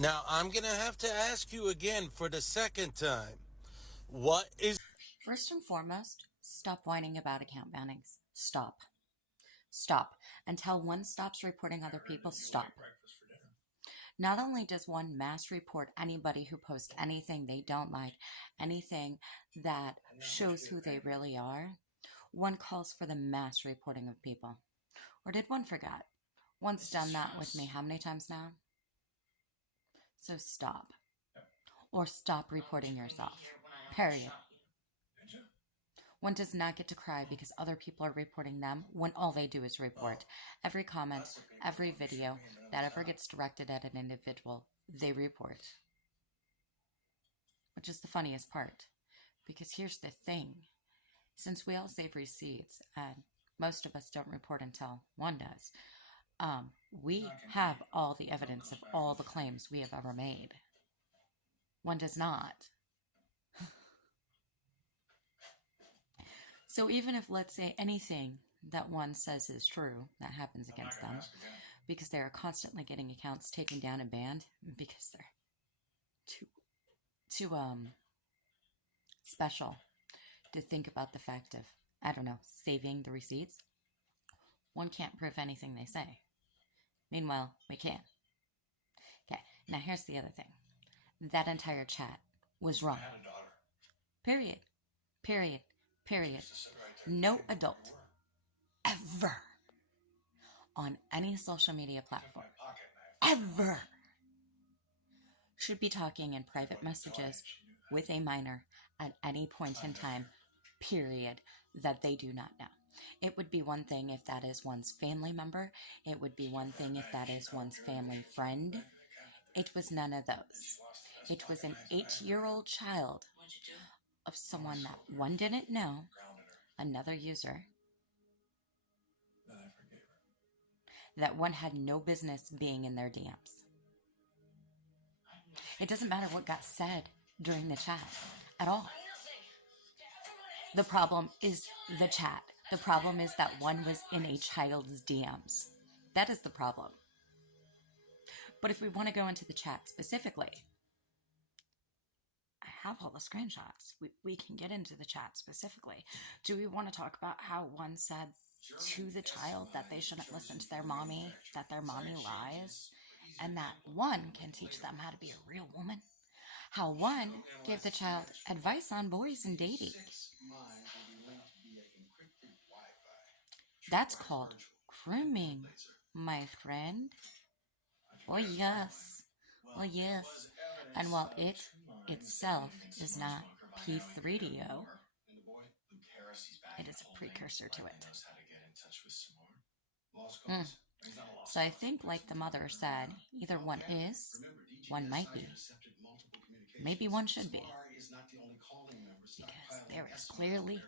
Now, I'm going to have to ask you again for the second time. What is. First and foremost, stop whining about account bannings. Stop. Stop. Until one stops reporting other people, stop. Not only does one mass report anybody who posts anything they don't like, anything that shows who they really are, one calls for the mass reporting of people. Or did one forget? One's done that with me how many times now? So stop. Or stop reporting yourself. Period. One does not get to cry because other people are reporting them when all they do is report. Every comment, every video that ever gets directed at an individual, they report. Which is the funniest part. Because here's the thing. Since we all save receipts, and most of us don't report until one does, we have all the evidence of all the claims we have ever made. One does not. So even if, let's say, anything that one says is true, that happens against them, because they are constantly getting accounts taken down and banned, because they're too special to think about the fact of, I don't know, saving the receipts, one can't prove anything they say. Meanwhile, we can. Okay, now here's the other thing. That entire chat was wrong. Period. Period. Period. No adult ever on any social media platform ever should be talking in private messages with a minor at any point in time, period, that they do not know. It would be one thing if that is one's family member. It would be one thing if that is one's family friend. It was none of those. It was an 8-year-old child of someone that one didn't know, another user, that one had no business being in their DMs. It doesn't matter what got said during the chat at all. The problem is the chat. The problem is that one was in a child's DMs. That is the problem. But if we want to go into the chat specifically, I have all the screenshots. We can get into the chat specifically. Do we want to talk about how one said to the child that they shouldn't listen to their mommy, that their mommy lies, and that one can teach them how to be a real woman? How one gave the child advice on boys and dating. That's called grooming, my friend. Oh yes. Well, yes. And while it itself is not P3DO, it is a precursor to it. So I think, like the mother said, either one is, one might be, maybe one should be, because there is clearly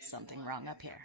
something wrong up here.